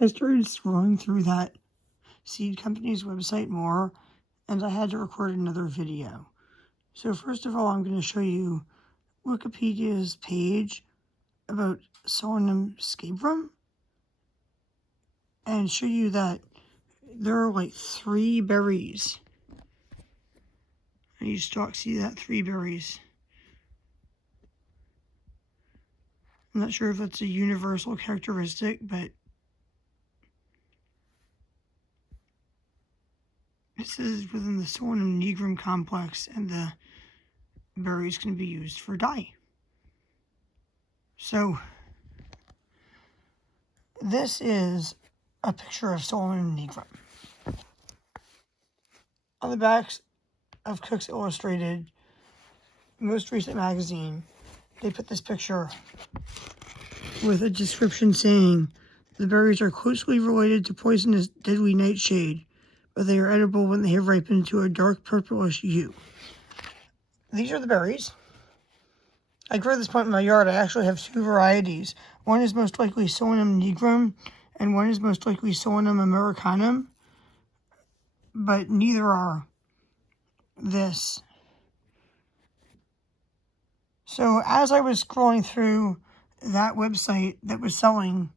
I started scrolling through that seed company's website more, and I had to record another video. So first of all, I'm going to show you Wikipedia's page about Solanum Nigrum and show you that there are like 3 berries. And you see that 3 berries. I'm not sure if that's a universal characteristic, but this is within the Solanum Nigrum complex, and the berries can be used for dye. So this is a picture of Solanum Nigrum. On the backs of Cook's Illustrated, most recent magazine, they put this picture with a description saying the berries are closely related to poisonous deadly nightshade, but they are edible when they have ripened to a dark purplish hue. These are the berries. I grew this plant in my yard. I actually have 2 varieties. One is most likely Solanum Nigrum, and one is most likely Solanum americanum, but neither are this. So as I was scrolling through that website that was selling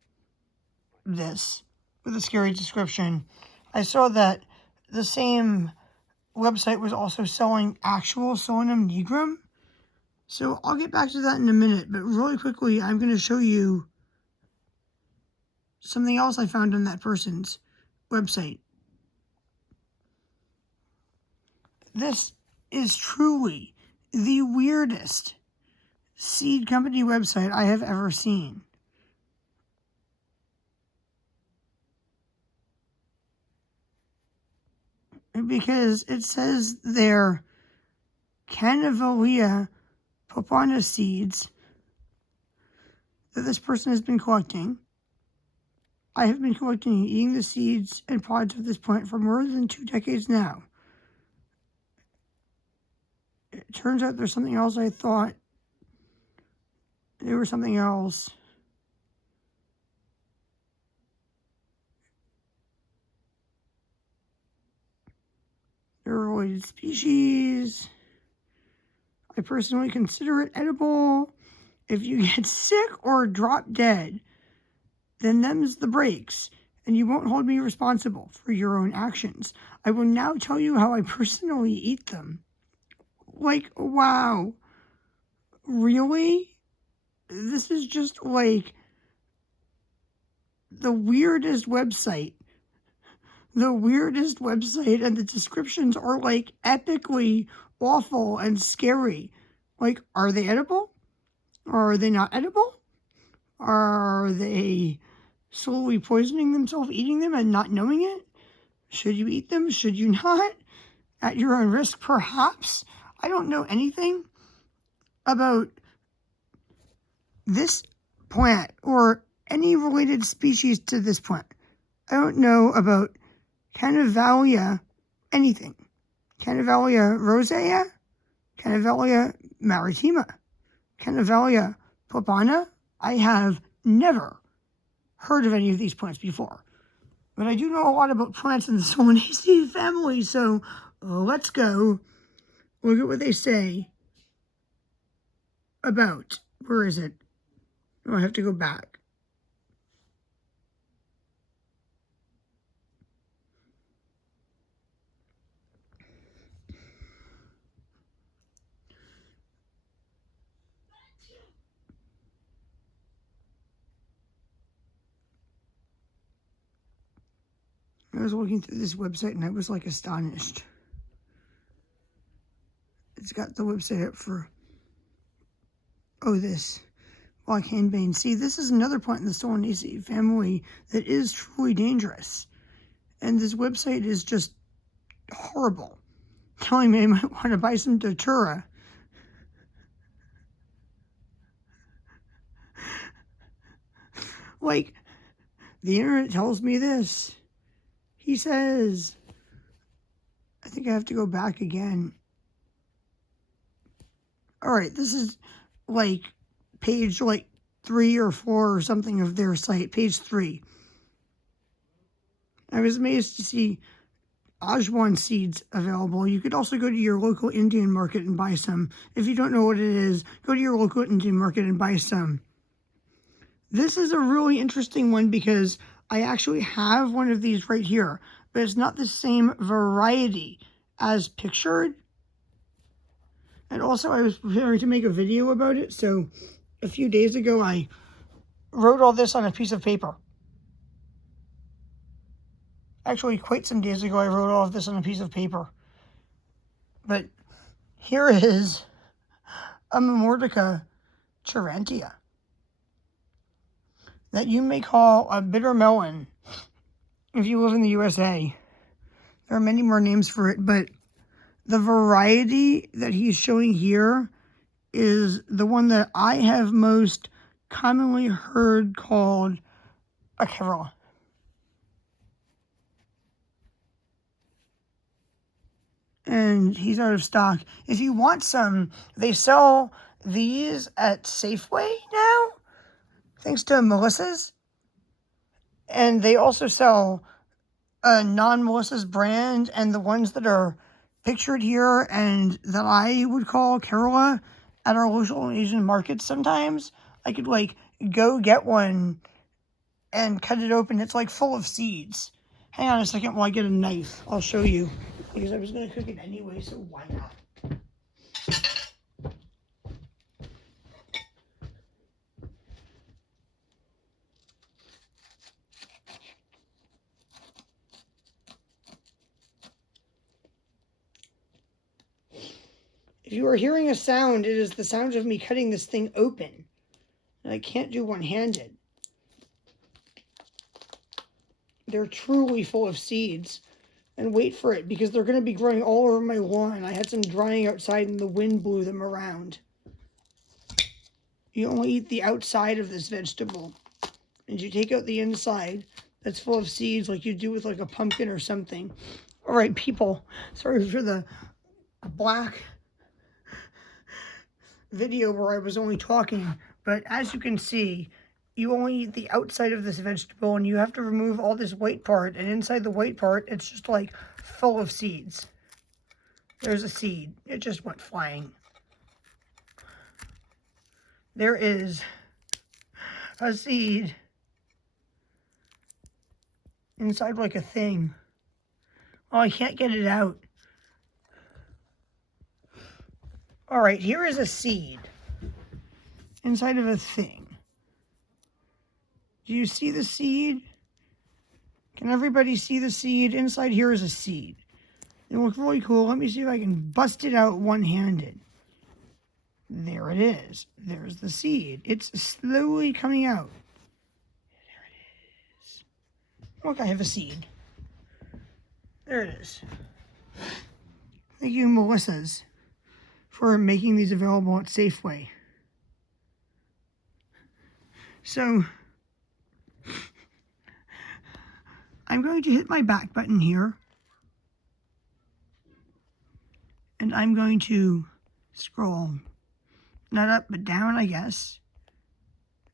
this with a scary description, I saw that the same website was also selling actual Solanum Nigrum. So I'll get back to that in a minute, but really quickly, I'm going to show you something else I found on that person's website. This is truly the weirdest seed company website I have ever seen. Because it says there, Cannivalia popana seeds that this person has been collecting. I have been collecting and eating the seeds and pods of this plant for more than 2 decades now. It turns out there's something else I thought. There was something else. They're related species. I personally consider it edible. If you get sick or drop dead, then them's the breaks, and you won't hold me responsible for your own actions. I will now tell you how I personally eat them. Like, wow. Really? This is just like the weirdest website. The weirdest website, and the descriptions are like epically awful and scary. Like, are they edible? Are they not edible? Are they slowly poisoning themselves, eating them and not knowing it? Should you eat them? Should you not? At your own risk, perhaps? I don't know anything about this plant or any related species to this plant. I don't know about Cannivalia anything. Cannivalia rosea, Cannivalia maritima, Cannivalia popana. I have never heard of any of these plants before. But I do know a lot about plants in the Solanaceae family, so let's go look at what they say about, where is it? Oh, I have to go back. I was looking through this website and I was like astonished. It's got the website up for, this black handbane. See, this is another plant in the Solanaceae family that is truly dangerous. And this website is just horrible. Telling me I might want to buy some Datura. Like, the internet tells me this. He says, I think I have to go back again. All right, this is like page 3 or 4 or something of their site, page 3. I was amazed to see Ajwan seeds available. You could also go to your local Indian market and buy some. If you don't know what it is, go to your local Indian market and buy some. This is a really interesting one because I actually have one of these right here, but it's not the same variety as pictured. And also I was preparing to make a video about it, so a few days ago I wrote all this on a piece of paper. Actually, quite some days ago I wrote all of this on a piece of paper. But here is a Memordica charantia that you may call a bitter melon if you live in the USA. There are many more names for it, but the variety that he's showing here is the one that I have most commonly heard called a Kerala. And he's out of stock. If you want some, they sell these at Safeway now, thanks to Melissa's. And they also sell a non-Melissa's brand, and the ones that are pictured here and that I would call Kerala at our local Asian markets sometimes. I could like go get one and cut it open. It's like full of seeds. Hang on a second while I get a knife. I'll show you. Because I was going to cook it anyway, so why not? If you are hearing a sound, it is the sound of me cutting this thing open. And I can't do one-handed. They're truly full of seeds. And wait for it, because they're going to be growing all over my lawn. I had some drying outside and the wind blew them around. You only eat the outside of this vegetable. And you take out the inside that's full of seeds like you do with like a pumpkin or something. All right, people. Sorry for the black video where I was only talking. But as you can see, you only eat the outside of this vegetable and you have to remove all this white part. And inside the white part, it's just like full of seeds. There's a seed. It just went flying. There is a seed inside like a thing. Oh, I can't get it out. All right, here is a seed inside of a thing. Do you see the seed? Can everybody see the seed? Inside here is a seed. It looks really cool. Let me see if I can bust it out one-handed. There it is. There's the seed. It's slowly coming out. There it is. Look, I have a seed. There it is. Thank you, Melissa's, for making these available at Safeway. So, I'm going to hit my back button here. And I'm going to scroll, not up, but down, I guess.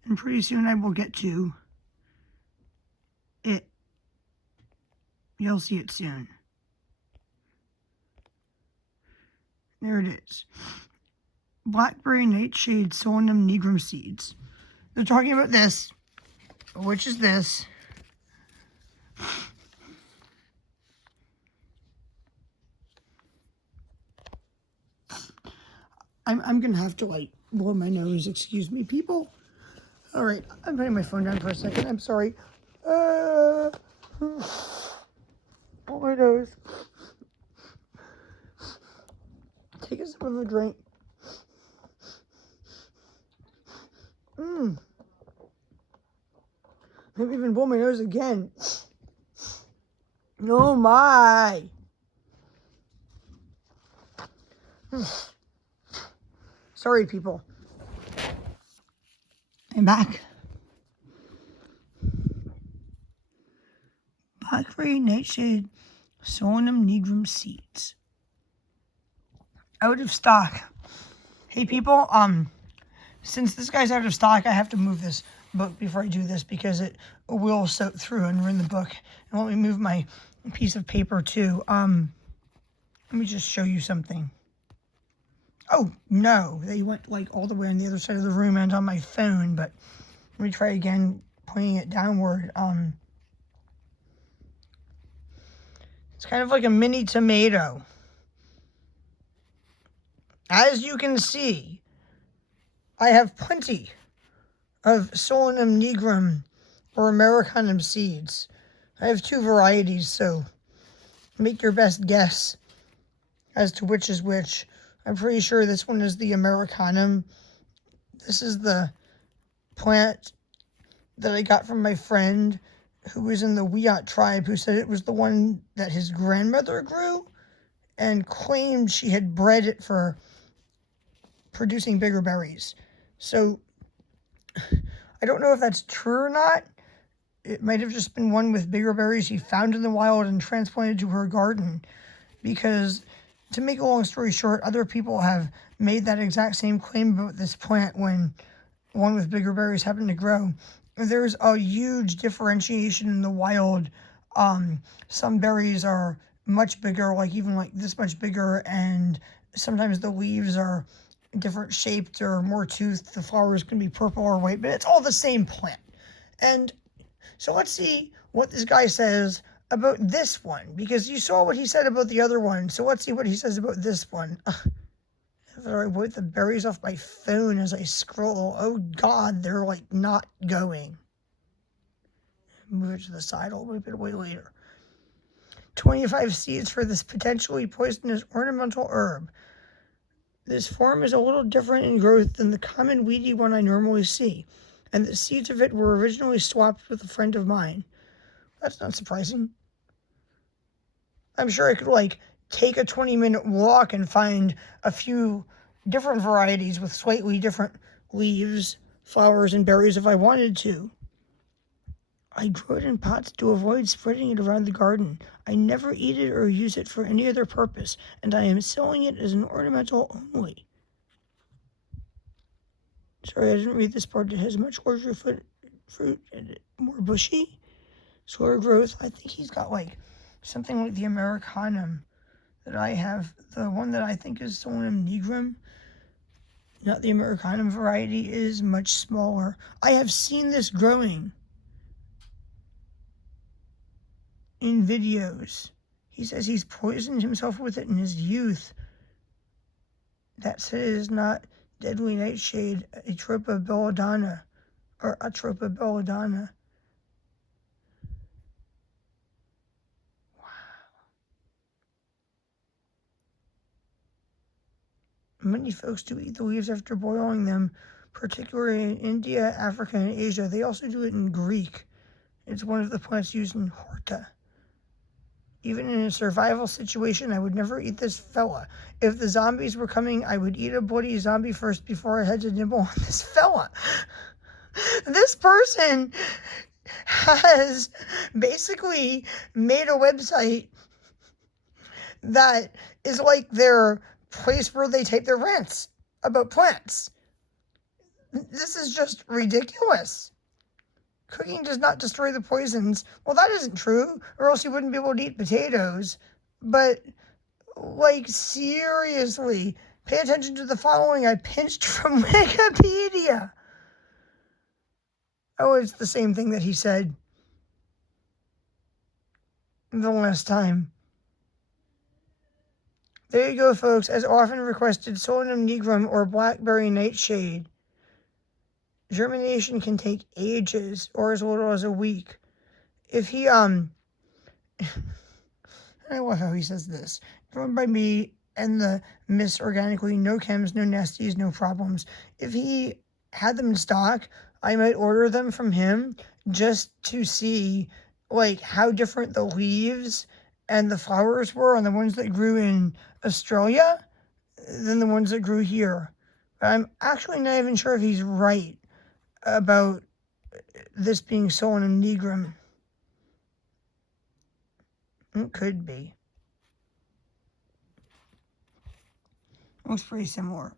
And pretty soon I will get to it. You'll see it soon. There it is. Blackberry Nightshade Solanum Nigrum seeds. They're talking about this, which is this. I'm going to have to, like, blow my nose. Excuse me, people. All right, I'm putting my phone down for a second. I'm sorry. Blow my nose. Take a sip of a drink. Maybe even blow my nose again. Oh, my. Sorry, people. I'm back. Blackberry Nightshade Solanum Nigrum seeds. Out of stock. Hey, people, since this guy's out of stock, I have to move this book before I do this because it will soak through and ruin the book. And let me move my piece of paper too. Let me just show you something. Oh, no, they went like all the way on the other side of the room and on my phone, but let me try again, pointing it downward. It's kind of like a mini tomato. As you can see, I have plenty of Solanum nigrum or Americanum seeds. I have 2 varieties, so make your best guess as to which is which. I'm pretty sure this one is the Americanum. This is the plant that I got from my friend who was in the Wiyot tribe, who said it was the one that his grandmother grew and claimed she had bred it for producing bigger berries. So I don't know if that's true or not. It might have just been one with bigger berries he found in the wild and transplanted to her garden, because to make a long story short, other people have made that exact same claim about this plant when one with bigger berries happened to grow. There's a huge differentiation in the wild. Some berries are much bigger, like even like this much bigger, and sometimes the leaves are different shaped or more toothed. The flowers can be purple or white, but it's all the same plant. And so let's see what this guy says about this one, because you saw what he said about the other one. So let's see what he says about this one. After I wipe the berries off my phone as I scroll. Oh God, they're like not going. Move it to the side. I'll wipe it away later. 25 seeds for this potentially poisonous ornamental herb. This form is a little different in growth than the common weedy one I normally see, and the seeds of it were originally swapped with a friend of mine. That's not surprising. I'm sure I could like take a 20-minute walk and find a few different varieties with slightly different leaves, flowers, and berries if I wanted to. I grow it in pots to avoid spreading it around the garden. I never eat it or use it for any other purpose, and I am selling it as an ornamental only. Sorry, I didn't read this part. It has much larger fruit and more bushy, slower growth. I think he's got like something like the Americanum that I have. The one that I think is Solanum nigrum, not the Americanum variety, is much smaller. I have seen this growing in videos. He says he's poisoned himself with it in his youth. That said, it is not deadly nightshade, Atropa belladonna, or Atropa belladonna. Wow. Many folks do eat the leaves after boiling them, particularly in India, Africa, and Asia. They also do it in Greek. It's one of the plants used in horta. Even in a survival situation, I would never eat this fella. If the zombies were coming, I would eat a bloody zombie first before I had to nibble on this fella. This person has basically made a website that is like their place where they tape their rants about plants. This is just ridiculous. Cooking does not destroy the poisons. Well, that isn't true, or else you wouldn't be able to eat potatoes. But, like, seriously, pay attention to the following I pinched from Wikipedia. Oh, it's the same thing that he said the last time. There you go, folks. As often requested, Solanum nigrum or blackberry nightshade. Germination can take ages or as little as a week. If he, I love how he says this. Grown by me and the Miss organically, no chems, no nasties, no problems. If he had them in stock, I might order them from him just to see, like, how different the leaves and the flowers were on the ones that grew in Australia than the ones that grew here. But I'm actually not even sure if he's right about this being Solanum nigrum. It could be. Looks pretty similar.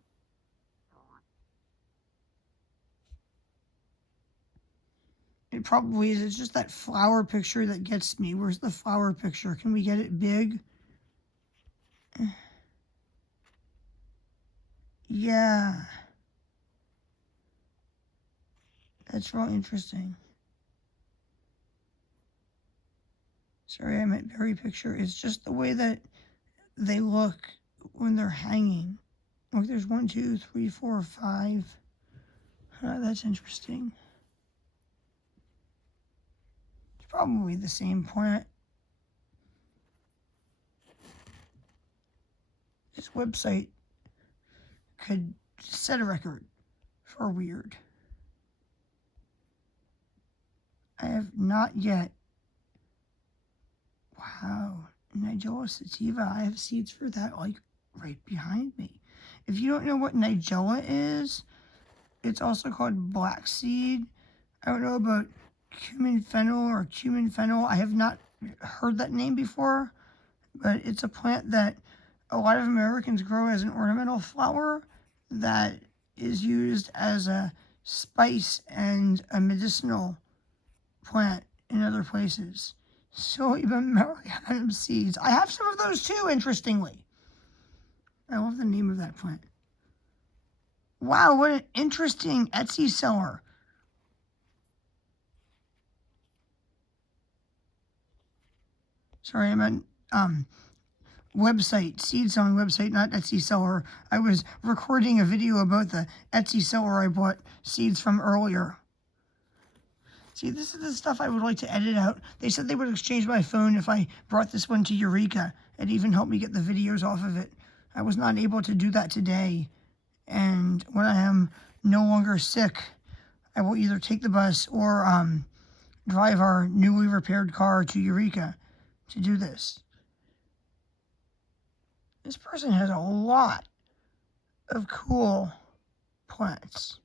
It probably is. It's just that flower picture that gets me. Where's the flower picture? Can we get it big? Yeah. That's real interesting. Sorry, I meant berry picture. It's just the way that they look when they're hanging. Look, there's 1, 2, 3, 4, 5. That's interesting. It's probably the same plant. This website could set a record for weird. I have not yet. Wow, Nigella sativa. I have seeds for that, like, right behind me. If you don't know what Nigella is, it's also called black seed. I don't know about cumin fennel. I have not heard that name before, but it's a plant that a lot of Americans grow as an ornamental flower that is used as a spice and a medicinal plant in other places. Solanum marianum seeds. I have some of those too, interestingly. I love the name of that plant. Wow, what an interesting Etsy seller. Sorry, I meant website, seed selling website, not Etsy seller. I was recording a video about the Etsy seller I bought seeds from earlier. See, this is the stuff I would like to edit out. They said they would exchange my phone if I brought this one to Eureka. It even helped me get the videos off of it. I was not able to do that today. And when I am no longer sick, I will either take the bus or drive our newly repaired car to Eureka to do this. This person has a lot of cool plants.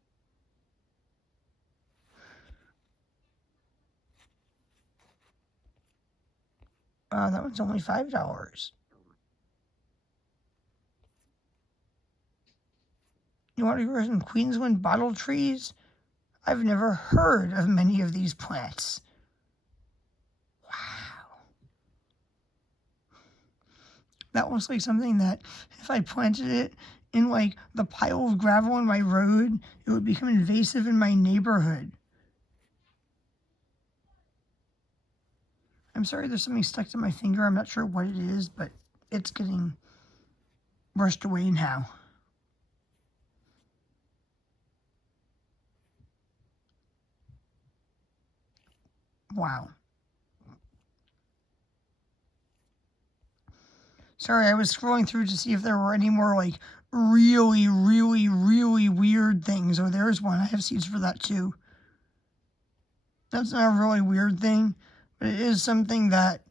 That one's only $5. You want to grow some Queensland bottle trees? I've never heard of many of these plants. Wow. That looks like something that if I planted it in like the pile of gravel on my road, it would become invasive in my neighborhood. I'm sorry there's something stuck to my finger. I'm not sure what it is, but it's getting brushed away now. Wow. Sorry, I was scrolling through to see if there were any more like really, really, really weird things. Oh, there's one. I have seeds for that too. That's not a really weird thing, but it is something that,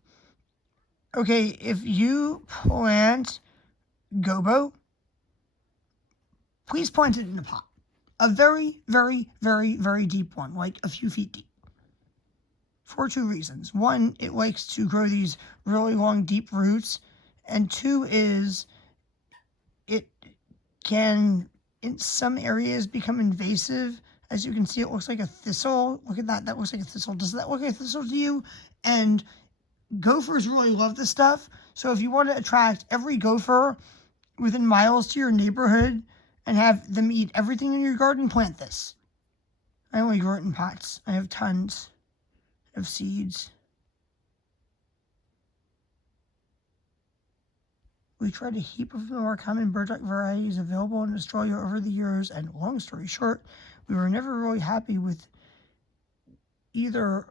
okay, if you plant gobo, please plant it in a pot. A very, very, very, very deep one, like a few feet deep. For 2 reasons. One, it likes to grow these really long, deep roots. And 2 is it can, in some areas, become invasive. As you can see, it looks like a thistle. Look at that. That looks like a thistle. Does that look like a thistle to you? And gophers really love this stuff. So if you want to attract every gopher within miles to your neighborhood and have them eat everything in your garden, plant this. I only grow it in pots. I have tons of seeds. We tried a heap of the more common burdock varieties available in Australia over the years, and long story short, we were never really happy with either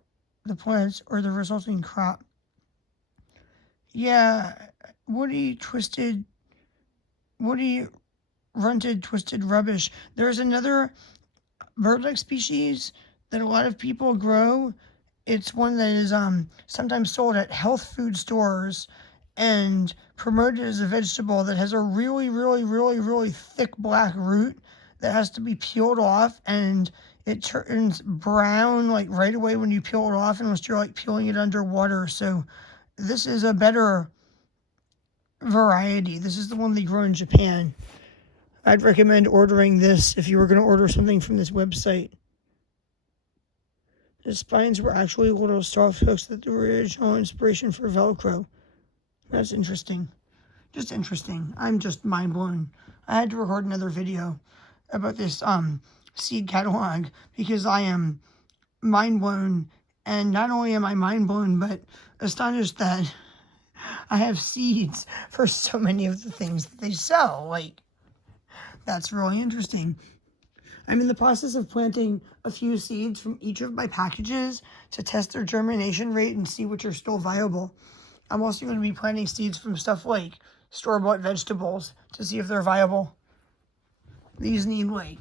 the plants or the resulting crop. Yeah, woody, runted, twisted rubbish. There's another burdock species that a lot of people grow. It's one that is sometimes sold at health food stores and promoted as a vegetable that has a really, really, really, really thick black root that has to be peeled off, and it turns brown like right away when you peel it off unless you're like peeling it underwater. So this is a better variety. This is the one they grow in Japan. I'd recommend ordering this if you were going to order something from this website. The spines were actually little soft hooks that were the original inspiration for Velcro. That's interesting. Just interesting. I'm just mind blown. I had to record another video about this seed catalog because I am mind blown. And not only am I mind blown, but astonished that I have seeds for so many of the things that they sell. Like, that's really interesting. I'm in the process of planting a few seeds from each of my packages to test their germination rate and see which are still viable. I'm also going to be planting seeds from stuff like store-bought vegetables to see if they're viable. These need like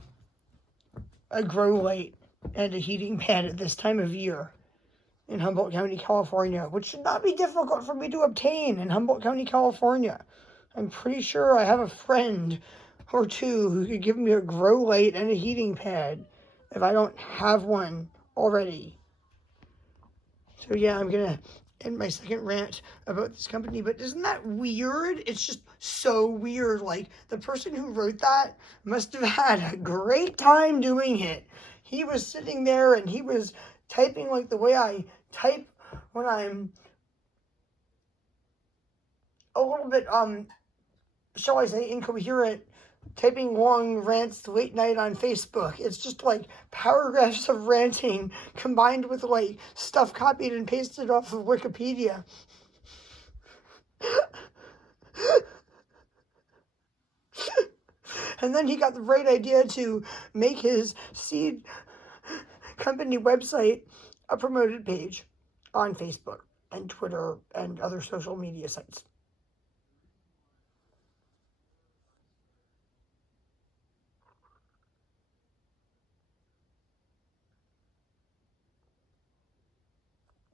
a grow light and a heating pad at this time of year in Humboldt County, California, which should not be difficult for me to obtain in Humboldt County, California. I'm pretty sure I have a friend or two who could give me a grow light and a heating pad if I don't have one already. So yeah, I'm gonna end my second rant about this company, but isn't that weird? It's just so weird. Like, the person who wrote that must have had a great time doing it. He was sitting there and he was typing like the way I type when I'm a little bit, shall I say, incoherent, typing long rants late night on Facebook. It's just like paragraphs of ranting combined with like stuff copied and pasted off of Wikipedia. And then he got the bright idea to make his seed company website a promoted page on Facebook and Twitter and other social media sites.